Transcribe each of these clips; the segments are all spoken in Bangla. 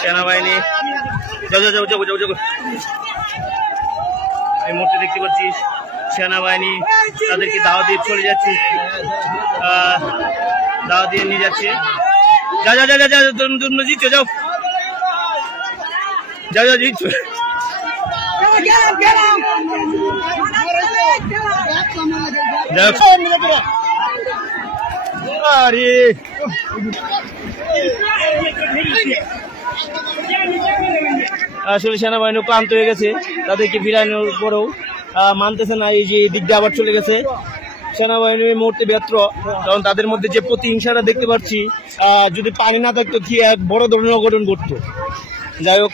সেনাবাহিনী এই মুহূর্তে দেখতে পাচ্ছি সেনাবাহিনী তাদেরকে দাওয়া দিয়ে চলে যাচ্ছে, দাওয়া দিয়ে নিয়ে যাচ্ছে। যা যা যা যা তোমরা জিতছো, যাও যাও যাও জিতছো। আসলে সেনাবাহিনী ক্লান্ত হয়ে গেছে, তাদেরকে ফিরানোর পরেও মানতেছে না। এই যে দিক দিয়ে আবার চলে গেছে সেনাবাহিনী এই মুহূর্তে ব্যর্থ, কারণ তাদের মধ্যে যে প্রতিহিংসাটা দেখতে পাচ্ছি, যদি পানি না থাকতো কি এক বড় ধরনের অঘটন ঘটতো। যাই হোক,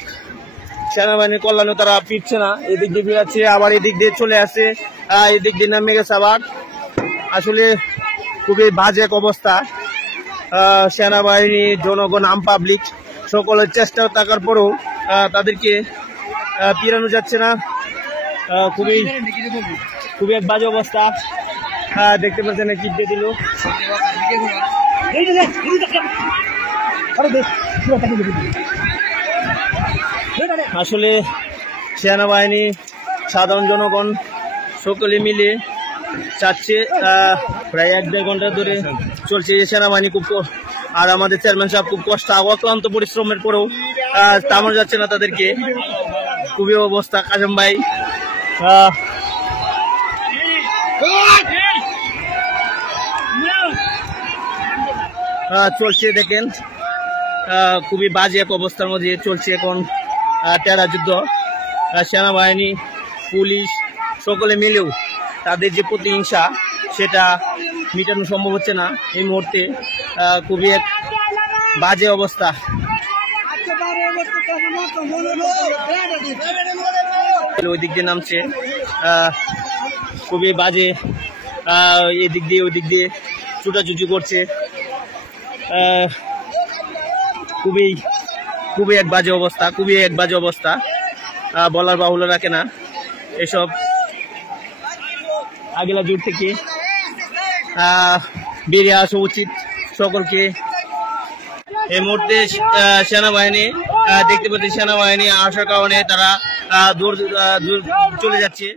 সেনাবাহিনীর কল্যাণে তারা ফিরছে না, এদিক দিয়ে ফিরাচ্ছে, আবার এদিক দিয়ে চলে আসে, এদিক দিয়ে নামে গেছে আবার। আসলে খুবই বাজে এক অবস্থা। সেনাবাহিনী, জনগণ, আম পাবলিক সকলের চেষ্টা থাকার পরেও তাদেরকে ফিরানো যাচ্ছে না। খুবই খুবই এক বাজে অবস্থা। দেখতে পাচ্ছেন কি দিয়ে দিল। আসলে সেনাবাহিনী, সাধারণ জনগণ সকলে মিলে চাচ্ছে, প্রায় 1-1.5 ঘন্টা ধরে চলছে এই সেনাবাহিনী। খুব আর আমাদের চেয়ারম্যান সাহেব খুব কষ্ট অক্লান্ত পরিশ্রমের পরেও থামানো যাচ্ছে না তাদেরকে। খুবই অবস্থা। কাজম ভাই চলছে, দেখেন খুবই বাজে এক অবস্থার মধ্যে চলছে এখন টেরা যুদ্ধ। সেনাবাহিনী, পুলিশ সকলে মিলেও তাদের যে প্রতিহিংসা সেটা মেটানো সম্ভব হচ্ছে না এই মুহূর্তে। খুবই এক বাজে অবস্থা। ওই দিক দিয়ে নামছে, খুবই বাজে। এদিক দিয়ে ওই দিক দিয়ে ছুটাছুটি করছে। খুবই খুবই এক বাজে অবস্থা, খুবই এক বাজে অবস্থা, বলার বাহুল্য রাখে না। এসব আগেলা জোট থেকে বেরিয়ে আসা উচিত সকলকে। এই মুহূর্তে সেনাবাহিনী দেখতে পাচ্ছি, সেনাবাহিনী আসার কারণে তারা দূর চলে যাচ্ছে।